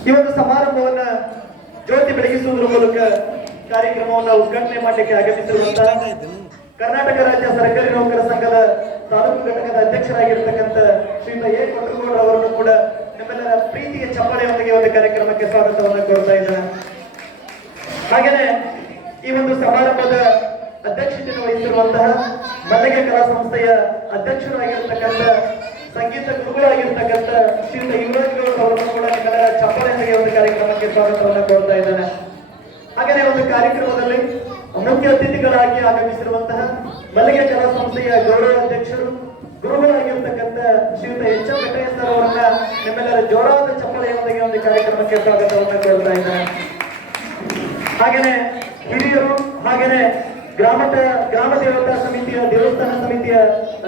ಈ ಒಂದು ಸಮಾರಂಭವನ್ನ ಜ್ಯೋತಿ ಬೆಳಗಿಸುವುದರ ಮೂಲಕ ಕಾರ್ಯಕ್ರಮವನ್ನ ಉದ್ಘಾಟನೆ ಮಾಡಲಿಕ್ಕೆ ಆಗಮಿಸಿರುವಂತಹ ಕರ್ನಾಟಕ ರಾಜ್ಯ ಸರ್ಕಾರಿ ನೌಕರ ಸಂಘದ ತಾಲೂಕು ಘಟಕದ ಅಧ್ಯಕ್ಷರಾಗಿರ್ತಕ್ಕಂಥ ಶ್ರೀಮತಿ ಎ. ಕೊಟ್ಟಗೌಡ ಅವರನ್ನು ಕೂಡ ನಮ್ಮೆಲ್ಲರ ಪ್ರೀತಿಯ ಚಪ್ಪಾಳೆಯೊಂದಿಗೆ ಒಂದು ಕಾರ್ಯಕ್ರಮಕ್ಕೆ ಸ್ವಾಗತವನ್ನು ಕೋರ್ತಾ ಇದ್ದಾರೆ ಹಾಗೇನೆ ಈ ಒಂದು ಸಮಾರಂಭದ ಅಧ್ಯಕ್ಷತೆಯನ್ನು ವಹಿಸಿರುವಂತಹ ಮಲ್ಲಿಗೆ ಕಲಾ ಸಂಸ್ಥೆಯ ಅಧ್ಯಕ್ಷರಾಗಿರ್ತಕ್ಕಂಥ ಸಂಗೀತ ಗುರುಗಳಾಗಿರ್ತಕ್ಕಂಥ ಶ್ರೀಯುತ ಯುವರಾಜ್ ಅವರನ್ನು ಕೂಡ ನಿಮ್ಮೆಲ್ಲರ ಚಪ್ಪಾಳೆಯೊಂದಿಗೆ ಒಂದು ಕಾರ್ಯಕ್ರಮಕ್ಕೆ ಸ್ವಾಗತವನ್ನು ಕೋರ್ತಾ ಇದ್ದಾನೆ. ಹಾಗೆಯೇ ಒಂದು ಕಾರ್ಯಕ್ರಮದಲ್ಲಿ ಮುಖ್ಯ ಅತಿಥಿಗಳಾಗಿ ಆಗಮಿಸಿರುವಂತಹ ಮಲ್ಲಿಗೆ ಕಲಾ ಸಂಸ್ಥೆಯ ಗೌರವ ಅಧ್ಯಕ್ಷರು, ಗುರುಗಳಾಗಿರ್ತಕ್ಕಂಥ ಶ್ರೀಯುತ ಎಚ್ ಎಂ ಸರ್ ಅವರನ್ನ ನಿಮ್ಮೆಲ್ಲರ ಜೋರಾದ ಚಪ್ಪಳೆಯೊಂದಿಗೆ ಒಂದು ಕಾರ್ಯಕ್ರಮಕ್ಕೆ ಸ್ವಾಗತವನ್ನು ಕೋರ್ತಾ ಇದ್ದಾನೆ. ಹಾಗೇನೆ ಹಿರಿಯರು, ಹಾಗೇನೆ ಗ್ರಾಮದ ಗ್ರಾಮ ದೇವತಾ ಸಮಿತಿಯ, ದೇವಸ್ಥಾನ ಸಮಿತಿಯ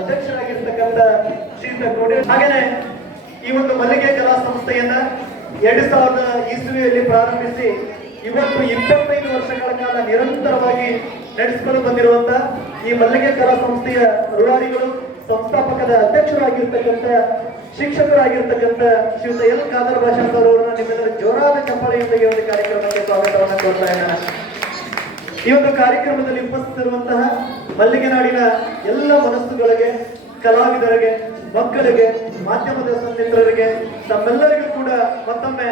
ಅಧ್ಯಕ್ಷರಾಗಿರ್ತಕ್ಕಂಥ ಶ್ರೀಯುತ ಹಾಗೇನೆ ಈ ಒಂದು ಮಲ್ಲಿಗೆ ಕಲಾ ಸಂಸ್ಥೆಯನ್ನ ಎರಡ್ ಸಾವಿರದ ಇಸ್ವಿಯಲ್ಲಿ ಪ್ರಾರಂಭಿಸಿ ಇವತ್ತು ಇಪ್ಪತ್ತೈದು ವರ್ಷಗಳ ಕಾಲ ನಿರಂತರವಾಗಿ ನಡೆಸಿಕೊಂಡು ಬಂದಿರುವಂತ ಈ ಮಲ್ಲಿಗೆ ಕಲಾ ಸಂಸ್ಥೆಯ ರೂವಾರಿಗಳು ಸಂಸ್ಥಾಪಕದ ಅಧ್ಯಕ್ಷರಾಗಿರ್ತಕ್ಕಂಥ, ಶಿಕ್ಷಕರಾಗಿರ್ತಕ್ಕಂಥ ಶ್ರೀಯುತ ಎಲ್ ಖಾದರ್ ಭಾಷಾಂತ್ ಅವರನ್ನ ನಿಮ್ಮೆಲ್ಲರ ಜೋರಾದ ಚಪ್ಪಾಳೆಯೊಂದಿಗೆ ಒಂದು ಕಾರ್ಯಕ್ರಮಕ್ಕೆ ಸ್ವಾಗತವನ್ನು ಕೋರ್ತಾ ಇದ್ದಾನೆ. ಈ ಒಂದು ಕಾರ್ಯಕ್ರಮದಲ್ಲಿ ಉಪಸ್ಥಿತಿರುವಂತಹ ಮಲ್ಲಿಗೆ ನಾಡಿನ ಎಲ್ಲ ಮನಸ್ಸುಗಳಿಗೆ ಕಲಾವಿದರಿಗೆ, ಮಕ್ಕಳಿಗೆ, ಮಾಧ್ಯಮದ ಸ್ನೇಹಿತರಿಗೆ ತಮ್ಮೆಲ್ಲರಿಗೂ ಕೂಡ ಮತ್ತೊಮ್ಮೆ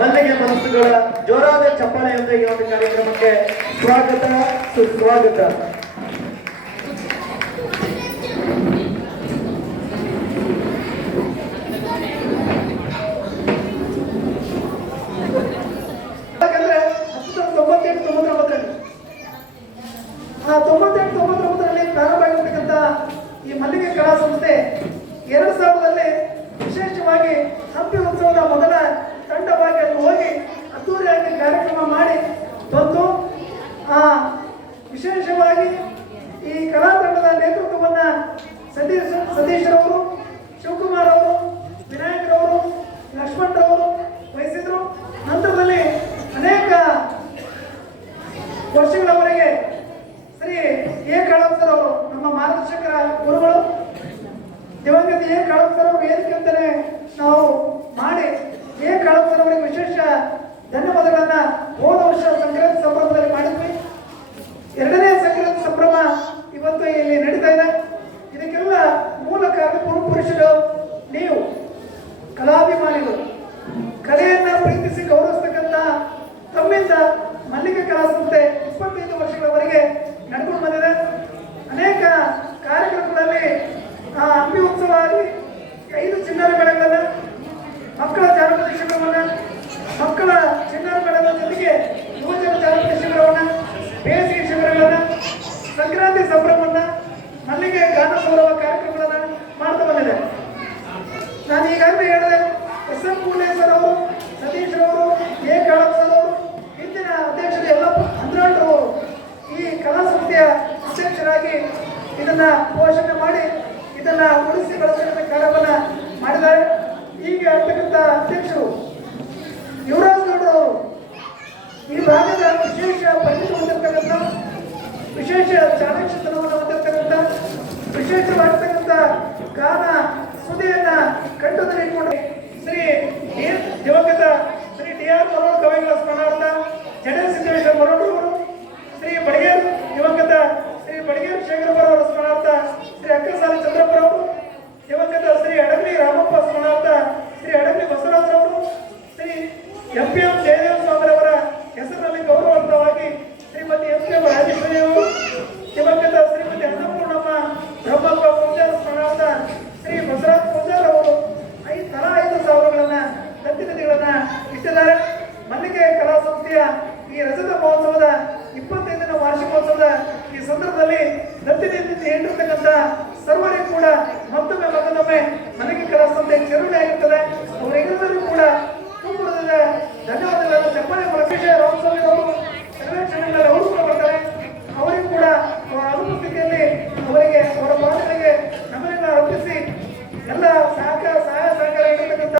ಮಲ್ಲಿಗೆ ಮನಸ್ಸುಗಳ ಜೋರಾದ ಚಪ್ಪಾಳೆಯೊಂದಿಗೆ ಒಂದು ಕಾರ್ಯಕ್ರಮಕ್ಕೆ ಸ್ವಾಗತ, ಸುಸ್ವಾಗತ. ಹಂಪಿ ಉತ್ಸವದ ಮೊದಲ ತಂಡವಾಗಿ ಅಲ್ಲಿ ಹೋಗಿ ಅದ್ದೂರಿಯಾಗಿ ಕಾರ್ಯಕ್ರಮ ಮಾಡಿ ಬಂದು, ಆ, ವಿಶೇಷವಾಗಿ ಈ ಕಲಾ ತಂಡದ ನೇತೃತ್ವವನ್ನು ಸತೀಶ್, ಸತೀಶ್ರವರು, ಶಿವಕುಮಾರ್ ಅವರು, ವಿನಾಯಕರವರು ಲಕ್ಷ್ಮಣರವರು ವಹಿಸಿದರು. ನಂತರದಲ್ಲಿ ಅನೇಕ ವರ್ಷಗಳವರೆಗೆ ಶ್ರೀ ಎ ಕಾಳಪ್ಪ ನಮ್ಮ ಮಾರ್ಗದರ್ಶಕರ ಗುರುಗಳು ದಿವಂಗತ ಏನ್ ಕಾಳಪ್ಪ ಸರ್ ಅವರು ವೇದಿಕೆ ಅಂತಾನೆ ನಾವು ಮಾಡಿ, ಏನ್ ಕಳಿಸ್ತಾರ ವಿಶೇಷ ಧನ್ಯವಾದಗಳನ್ನ ಹೋದ ವರ್ಷ ಸಂಕ್ರಾಂತಿ ಸಂಭ್ರಮದಲ್ಲಿ ಮಾಡಿದ್ವಿ. ಎರಡನೇ ಸಂಕ್ರಾಂತಿ ಸಂಭ್ರಮ ಇವತ್ತು ಇಲ್ಲಿ ನಡೀತಾ ಇದೆ. ಇದಕ್ಕೆಲ್ಲ ಮೂಲ ಕಾರಣ ಪುರುಷರು ನೀವು, ಕಲಾಭಿಮಾನಿಗಳು ಕಲೆಯನ್ನ ಪ್ರೀತಿಸಿ ಗೌರವಿಸ್ತಕ್ಕಂಥ ತಮ್ಮಿಂದ ಮಲ್ಲಿಗೆ ಕಲಾ ಸಂಸ್ಥೆ ಇಪ್ಪತ್ತೈದು ವರ್ಷಗಳವರೆಗೆ ನಡ್ಕೊಂಡು ಬಂದಿದೆ ಅನೇಕ ಕಾರ್ಯಕ್ರಮಗಳಲ್ಲಿ ಆ, ಆಗಲಿ ಐದು ಚಿನ್ನರ ಮೇಳಗಳನ್ನ ಮಕ್ಕಳ ಜಾನಪದ ಶಿಬಿರವನ್ನ, ಮಕ್ಕಳ ಚಿನ್ನರ ಮೇಳದ ಜೊತೆಗೆ ಯುವಜನ ಜಾನಪದ ಶಿಬಿರವನ್ನ, ಬೇಸಿಗೆ ಶಿಬಿರಗಳನ್ನ, ಸಂಕ್ರಾಂತಿ ಸಂಭ್ರಮವನ್ನ, ಮಲ್ಲಿಗೆ ಗಾನ ಗೌರವ ಕಾರ್ಯಕ್ರಮಗಳನ್ನ ಮಾಡ್ತಾ ಬಂದಿದೆ. ನಾನು ಈಗಾಗಲೇ ಹೇಳಿದೆ ಎಸ್ ಎಂ ಕೂಲೆ ಸರ್ ಅವರು, ಸತೀಶ್ ಅವರು ಎ ಕಾಳಪ್ಪ ಸರ್ ಅವರು, ಹಿಂದಿನ ಅಧ್ಯಕ್ಷರು ಯಲ್ಲಪ್ಪ ಅಂದ್ರಾಳ್ರವರು ಈ ಕಲಾ ಸಂಸ್ಥೆಯ ಅಧ್ಯಕ್ಷರಾಗಿ ಇದನ್ನ ಪೋಷಣೆ ಮಾಡಿ ಇದನ್ನ ಉಳಿಸಿ ಬೆಳೆಸತಕ್ಕಂಥ ಕಾರ್ಯವನ್ನ ಮಾಡಿದ್ದಾರೆ. ಈಗ ಇರ್ತಕ್ಕಂಥ ಅಧ್ಯಕ್ಷರು ಯುವರಾಜ್ ಗೌಡರು ಈ ಭಾಗದ ವಿಶೇಷ ಪರಿಣಿತಿ ಹೊಂದಿರತಕ್ಕಂಥ ವಿಶೇಷ ಚಾಣಕ್ಷತನವನ್ನು ಹೊಂದಿರತಕ್ಕಂಥ ವಿಶೇಷವಾಗಿರ್ತಕ್ಕಂಥ ಗಾನ ಸುದಿಯನ್ನ ಕಂಠದಲ್ಲಿ ಇಟ್ಕೊಂಡು ಶ್ರೀ ಡಿ- ದಿವಂಗತ ಶ್ರೀ ಡಿ ಆರ್ ಮರೋಡ್ ಕವಿಗಳ ಸ್ಮರಣಾರ್ಥ ಜಡೇ ಸಿದ್ದೇಶ್ವರ ಮರೋಡ್ ಅವರು ಶ್ರೀ ಬಡಗೇರ್ ದಿವಂಗತ ಶ್ರೀ ಬಡಗೇರ್ ಶೇಖರಪ್ಪರ ಅವರ ಸ್ಮರಣಾರ್ಥ ಶ್ರೀ ಅಕ್ಕಸಾಲಿ ಚಂದ್ರಪ್ಪರ ಅವರು ದಿವಂಗತ ಶ್ರೀ ಅಡಗಲಿ ರಾಮಪ್ಪ ಸ್ಮರಣಾರ್ಥ Shri Adagali ಬಸವರಾಜರವರು Shri M P M Jayadeva ಹೆಸರಿನಲ್ಲಿ ಗೌರವಾರ್ಥವಾಗಿ Shrimati M P M Shrimati Annapurnamma, Brahmappa Pujar ಸ್ಮರಣಾರ್ಥ ಶ್ರೀ ಬಸವರಾಜ್ ಪೂಜಾರ್ ಐದು ತಲಾ ಐದು ಇಟ್ಟಿದ್ದಾರೆ. ಮಲ್ಲಿಗೆ ಕಲಾ ಈ ರಜತ ಮಹೋತ್ಸವದ ಇಪ್ಪತ್ತೈದನೇ ವಾರ್ಷಿಕೋತ್ಸವದ ಈ ಸಂದರ್ಭದಲ್ಲಿ ದತ್ತಿ ನಿಧಿ ನೀಡಿರ್ತಕ್ಕಂಥ ಸರ್ವರಿಗೂ ಕೂಡ ಮತ್ತೊಮ್ಮೆ ಮಗದೊಮ್ಮೆ ಮಲ್ಲಿಗೆ ధన్యవాదాలు